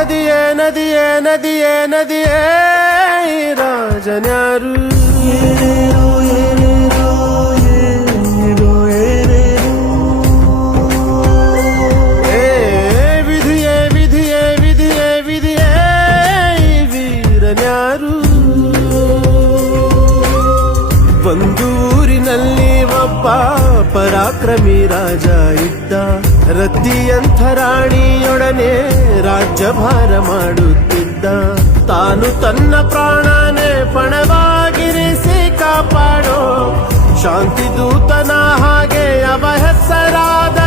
ನದಿಯೇ ನದಿಯೇ ನದಿಯೇ ನದಿಯೇ ರಾಜನ್ಯಾರು ಏನೇನೋ ಏನೇನೋ ಏನೇನೋ ಏನೇನೋ ವಿಧಿಯೇ ವಿಧಿಯೇ ವಿಧಿಯೇ ವಿಧಿಯೇ ವೀರನ್ಯಾರು ಒಂದು ಊರಿನಲ್ಲಿ ಒಬ್ಬ ಪರಾಕ್ರಮಿ ರಾಜ ಇದ್ದ ರತಿಯಂಥ ರಾಣಿಯೊಡನೆ ರಾಜ್ಯಭಾರ ಮಾಡುತ್ತಿದ್ದ ತಾನು ತನ್ನ ಪ್ರಾಣನೇ ಪಣವಾಗಿರಿಸಿ ಕಾಪಾಡೋ ಶಾಂತಿ ದೂತನ ಹಾಗೆ ಅವ ಹೆಸರಾದ